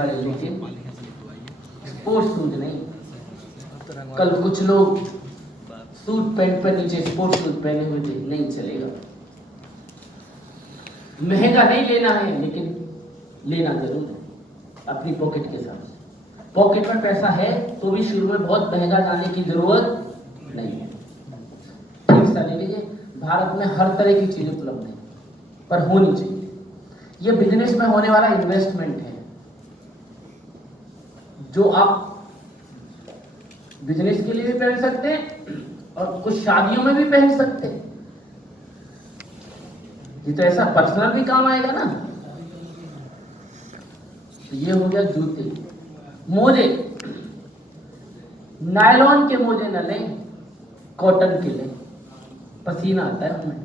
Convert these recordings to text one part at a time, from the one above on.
वाले, लेकिन sports shoes नहीं। कल कुछ लोग सूट पैंट पर नीचे स्पोर्ट्स शूज पहने हुए थे, नहीं चलेगा। महंगा नहीं लेना है, लेकिन लेना जरूर है अपनी पॉकेट के साथ। पॉकेट में पैसा है तो भी शुरू में बहुत महंगा जाने की जरूरत नहीं है। ठीक सा ले लीजिए, भारत में हर तरह की चीज उपलब्ध है, पर होनी चाहिए। ये बिजनेस में होने वाला इन्वेस्टमेंट है, जो आप बिजनेस के लिए भी पहन सकते हैं और कुछ शादियों में भी पहन सकते हैं। ये तो ऐसा पर्सनल भी काम आएगा ना। तो ये हो गया जूते। मोजे, नायलॉन के मोजे न लें, कॉटन के लें, पसीना आता है उनमें।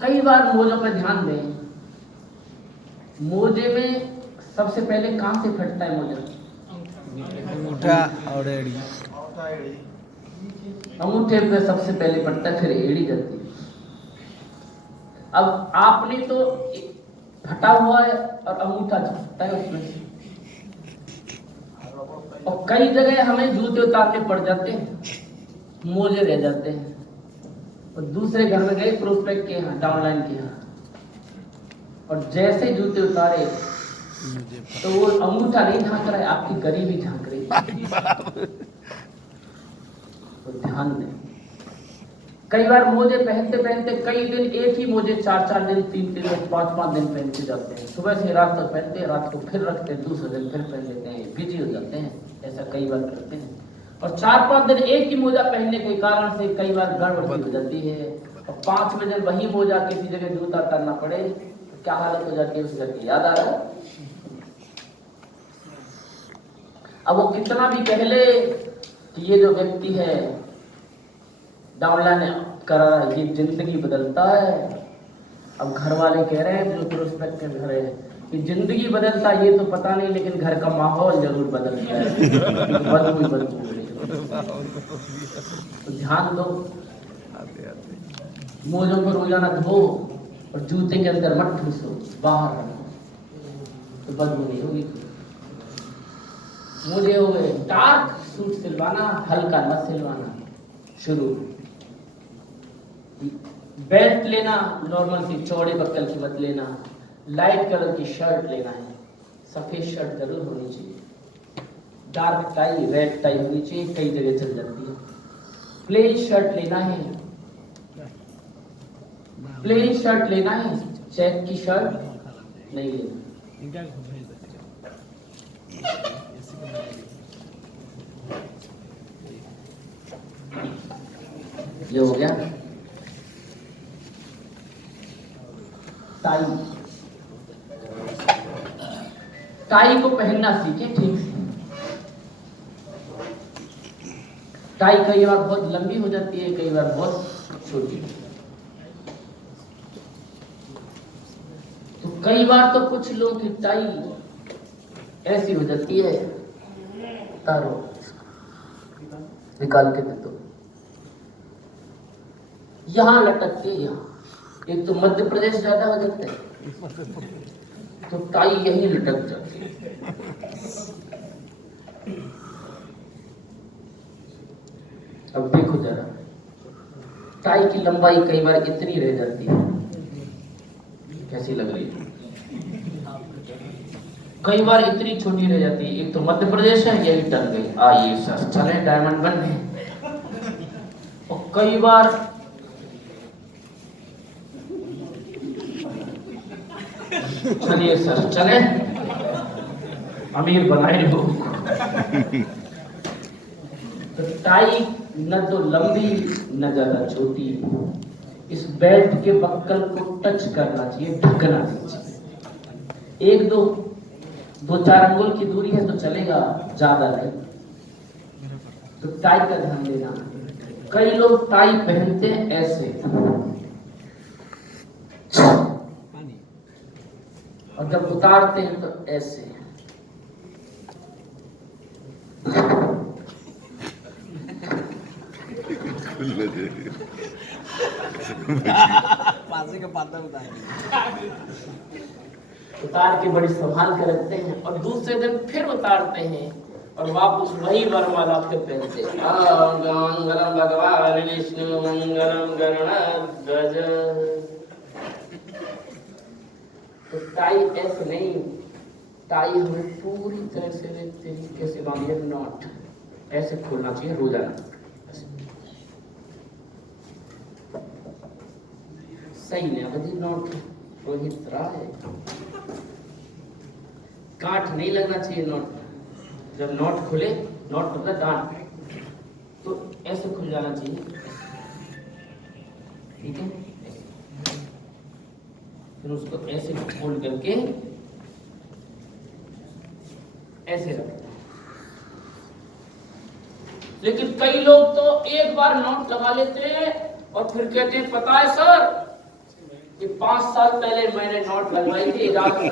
कई बार मोजों पर ध्यान दें, मोजे में सबसे पहले कहां से फटता है मोजा? अंगूठा और एड़ी। अंगूठे पे सबसे पहले पड़ता है, फिर एड़ी जाती है। अब आपने तो फटा हुआ है और अंगूठा झपकता है उसमें से, और कई जगह हमें जूते उतारने पड़ जाते हैं, मोजे रह जाते हैं। और दूसरे घर में गए प्रोस्पेक्ट के यहाँ, डाउनलाइन के यहाँ, और जैसे जूते उतारे तो वो अंगूठा नहीं झांक रहा है, आपकी गरीबी झांक रही है। तो ध्यान दें। कई बार मोजे पहनते पहनते कई दिन एक ही मोजे 4-4 दिन, 3-3 दिन, 5-5 दिन पहनते जाते हैं। सुबह से रात तक पहनते हैं, रात को फिर रखते हैं, दूसरे दिन फिर पहन लेते हैं, बिजी हो जाते हैं। ऐसा कई बार करते हैं, और 4-5 दिन एक ही मोजा पहनने के कारण से कई बार गड़बड़ी हो जाती है। और 5वें दिन वही मोजा किसी जगह जूता करना पड़े तो क्या हालत हो जाती है, उस घर की याद आ रहा है। अब वो कितना भी कह ले कि ये जो व्यक्ति है डाउनलाइन करा रहा है, ये जिंदगी बदलता है। अब घर वाले कह रहे हैं, जो प्रोस्पेक्टिव घर है, कि जिंदगी बदलता ये तो पता नहीं, लेकिन घर का माहौल जरूर बदलता है। बदबू तो ध्यान दो, मोजों को रोजाना धो और जूते के अंदर मत ठूसो, बाहर रखो, तो बदबू नहीं होगी। मुझे हो गए डार्क सूट सिलवाना, हल्का न सिलवाना शुरू। बेल्ट लेना नॉर्मल सी चौड़े बक्कल की मत लेना। लाइट कलर की शर्ट लेना है, सफेद शर्ट जरूर होनी चाहिए। डार्क टाई, रेड टाई होनी चाहिए, कई जगह चल जाती है। प्लेन शर्ट लेना है, प्लेन शर्ट लेना है, चेक की शर्ट नहीं लेना। ये हो गया। टाई, टाई को पहनना सीखे ठीक से। टाई कई बार बहुत लंबी हो जाती है, कई बार बहुत छोटी। तो कई बार तो कुछ लोग की टाई ऐसी हो जाती है, तारो निकाल के दे दो, यहां लटक के यहां। एक तो मध्य प्रदेश ज्यादा हो जाता है, तो टाई यही लटक जाती है। अब देखो जरा, टाई की लंबाई कई बार इतनी रह जाती है, कैसी लग रही है। कई बार इतनी छोटी रह जाती है। एक तो मध्य प्रदेश है, यही टन गई, आइए सर चले डायमंड बन गए। और कई बार चलिए सर चले, अमीर बनाए लोगों को। तो टाई न तो लंबी न ज्यादा छोटी, इस बेल्ट के बक्कल को टच करना चाहिए, ढकना नहीं चाहिए। 1-2-4 अंगुल की दूरी है तो चलेगा, ज्यादा नहीं। तो टाई का ध्यान देना। कई लोग टाई पहनते हैं ऐसे, और जब उतारते हैं तो ऐसे। पासे का पाता बताएंगे। उतार के बड़ी संभाल के रखते हैं और दूसरे दिन फिर उतारते हैं और वापस वही वरमाला फिर पहनते हैं। मंगलम भगवान विष्णु मंगलम गरुड़ध्वज। तो टाई ऐसे नहीं, टाई हमें पूरी तरह से तरीके से बांधिए, नॉट ऐसे खोलना चाहिए रोजाना। सही ने अवधि नॉट रोहित राय, काट नहीं लगना चाहिए नॉट। जब नॉट खुले, नॉट मतलब गांठ, तो ऐसे खुल जाना चाहिए, ठीक है। फिर उसको ऐसे फोल्ड करके ऐसे रखते हैं। लेकिन कई लोग तो एक बार नॉट लगा लेते हैं और फिर कहते हैं पता है सर कि 5 साल पहले मैंने नॉट लगवाई थी रात में।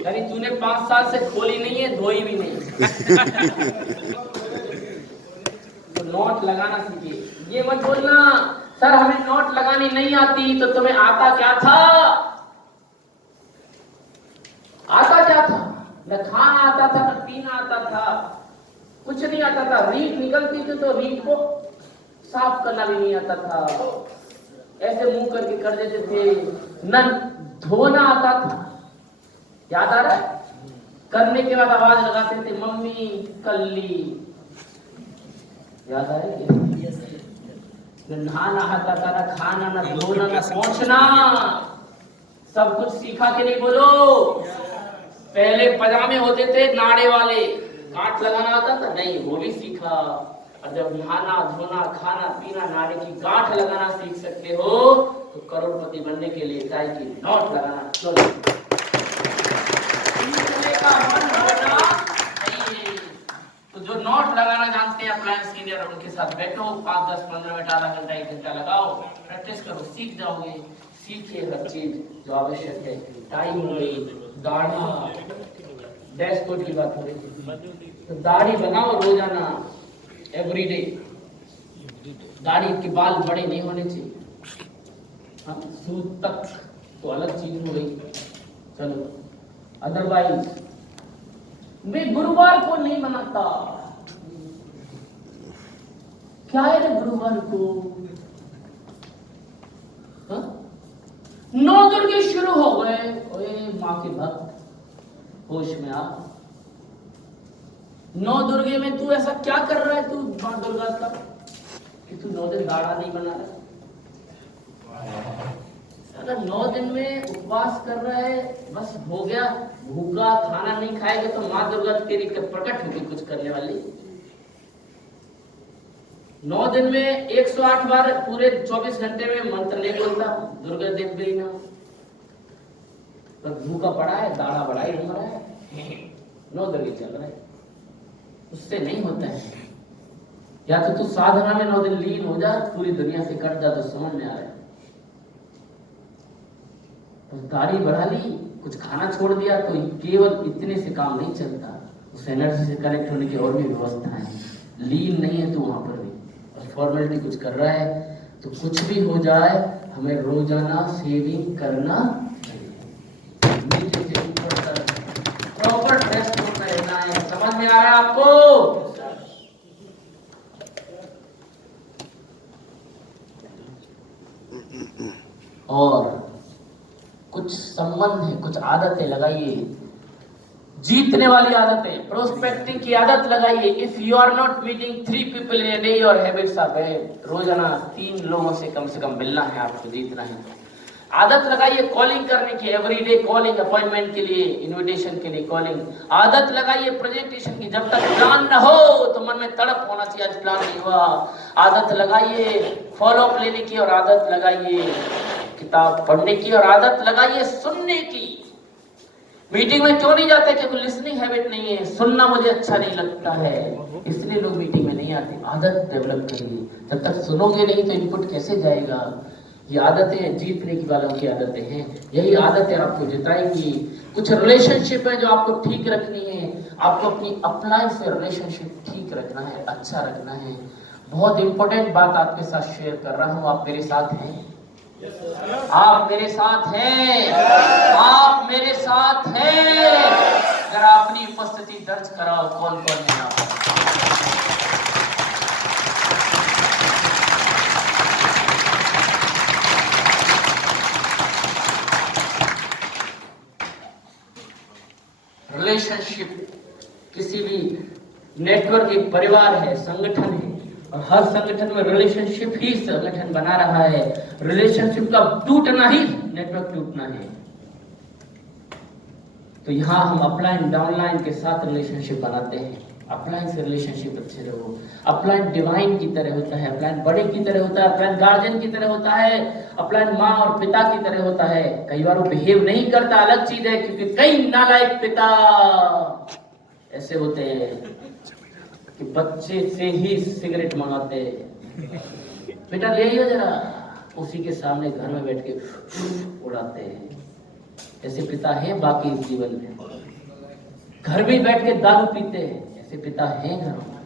यानी तूने 5 साल से खोली नहीं है, धोई भी नहीं। तो नॉट लगाना सीखिए। ये मत बोलना सर हमें नॉट लगानी नहीं आती, तो तुम्हें आता क्या था? आता क्या था? न खाना आता था, न पीना आता था, कुछ नहीं आता था। रीट निकलती थी तो रीट को साफ करना भी नहीं आता था, ऐसे मुंह करके कर देते थे। न धोना आता था, याद आ रहा है? करने के बाद आवाज लगाते थे मम्मी कल्ली, याद आ रहा है? नहाना आता था, न खाना, न धोना, न पहुंचना, सब कुछ सीखा के नहीं बोलो। पहले पजामे होते थे नाड़े वाले, काट लगाना आता था नहीं, वो भी सीखा। और जब नहाना धोना खाना पीना नाड़े की गांठ लगाना सीख सकते हो तो करोड़पति बनने के लिए टाई की नॉट लगाना चलो। तो जो नॉट लगाना जानते हैं अप्लायंस इंजीनियर, उनके साथ बैठो 5, 10, 15 मिनट, आधा घंटा, 1 घंटा लगाओ, प्रैक्टिस करो, सीख जाओगे। सीखिए हर चीज जो आवश्यक है। टाई हो गई, दाढ़ी, डैशबोर्ड की बात हो रही थी, तो दाढ़ी बनाओ रोजाना, एवरीडे। दाढ़ी के बाल बड़े नहीं होने चाहिए, हाँ, सूद तक तो अलग चीज हो गई, चलो। अदरवाइज मैं गुरुवार को नहीं मनाता, क्या है रे गुरुवार को? हाँ? 9 दुर्गे शुरू हो गए। ओए माँ के भक्त, होश में आ। 9 दुर्गे में तू ऐसा क्या कर रहा है, तू माँ दुर्गा का, कि तू 9 दिन गाढ़ा नहीं बना रहा? अगर 9 दिन में उपवास कर रहा है, बस हो गया, भूखा खाना नहीं खाएगा तो माँ दुर्गा तेरी प्रकट होगी कुछ करने वाली। 9 दिन में 108 बार पूरे 24 घंटे में मंत्र नहीं बोलता दुर्गा देवी ना, पर भूखा पड़ा है, दाढ़ा बढ़ाई घूम रहा है, 9 दुर्गे चल रहा है, उससे नहीं होता है। या तो तू साधना में 9 दिन लीन हो जा, पूरी दुनिया से कट जा, तो समझ में आ रहा है। तो दाढ़ी बढ़ा ली, कुछ खाना छोड़ दिया, तो केवल इतने से काम नहीं चलता, उस एनर्जी से कनेक्ट होने की और भी व्यवस्था है। लीन नहीं है तो वहां पर भी और फॉर्मेलिटी कुछ कर रहा है, तो कुछ भी हो जाए हमें रोजाना सेविंग करना चाहिए। नीचे से ऊपर तक प्रॉपर ड्रेस कोड में रहना है। समझ में आ रहा है आपको? और कुछ संबंध है, कुछ आदतें लगाइए, जीतने वाली आदतें, प्रोस्पेक्टिंग की आदत लगाइए। If you are not meeting 3 people in a day, your habits are bad. रोजाना 3 लोगों से कम मिलना है, आपको जीतना है। आदत लगाइए कॉलिंग करने की, एवरीडे कॉलिंग, अपॉइंटमेंट के लिए, इनविटेशन के लिए कॉलिंग। आदत लगाइए प्रेजेंटेशन की, जब तक प्लान न हो तो मन में तड़प होना चाहिए, आज प्लान नहीं हुआ। आदत लगाइए फॉलो अप लेने की, और आदत लगाइए किताब पढ़ने की, और आदत लगाइए सुनने की। मीटिंग में क्यों नहीं जाते? क्योंकि लिसनिंग हैबिट नहीं है, सुनना मुझे अच्छा नहीं लगता है, इसलिए लोग मीटिंग में नहीं आते। आदत डेवलप करिए, जब तक सुनोगे नहीं तो इनपुट कैसे जाएगा? ये आदतें जीतने की वालों की आदतें हैं, यही आदतें आपको जिताएंगी। कुछ रिलेशनशिप है जो आपको ठीक रखनी है, आपको अपनी अपलाइन से रिलेशनशिप ठीक रखना है, अच्छा रखना है। बहुत इंपॉर्टेंट बात आपके साथ शेयर कर रहा हूँ, आप मेरे साथ हैं? आप मेरे साथ हैं, आप मेरे साथ हैं। अगर अपनी उपस्थिति दर्ज कराओ, कौन कौन है यहाँ पर? रिलेशनशिप किसी भी नेटवर्क एक परिवार है, संगठन है, और हर संगठन में रिलेशनशिप ही संगठन बना रहा है। रिलेशनशिप का टूटना ही नेटवर्क टूटना है। तो यहाँ हम अपलाइन डाउनलाइन के साथ रिलेशनशिप बनाते हैं। अपलाइन से रिलेशनशिप अच्छे रहो। अपलाइन डिवाइन की तरह होता है, अपलाइन बड़े की तरह होता है, अपलाइन गार्जियन की तरह होता है, अपलाइन माँ और पिता की तरह होता है। कई बार वो बिहेव नहीं करता, अलग चीज है, क्योंकि कई नालायक पिता ऐसे होते हैं कि बच्चे से ही सिगरेट मंगाते, बेटा ले लियो जरा, उसी के सामने घर में बैठ के उड़ाते हैं। ऐसे पिता है बाकी जीवन में। घर में बैठ के दारू पीते हैं, ऐसे पिता हैं घरों में।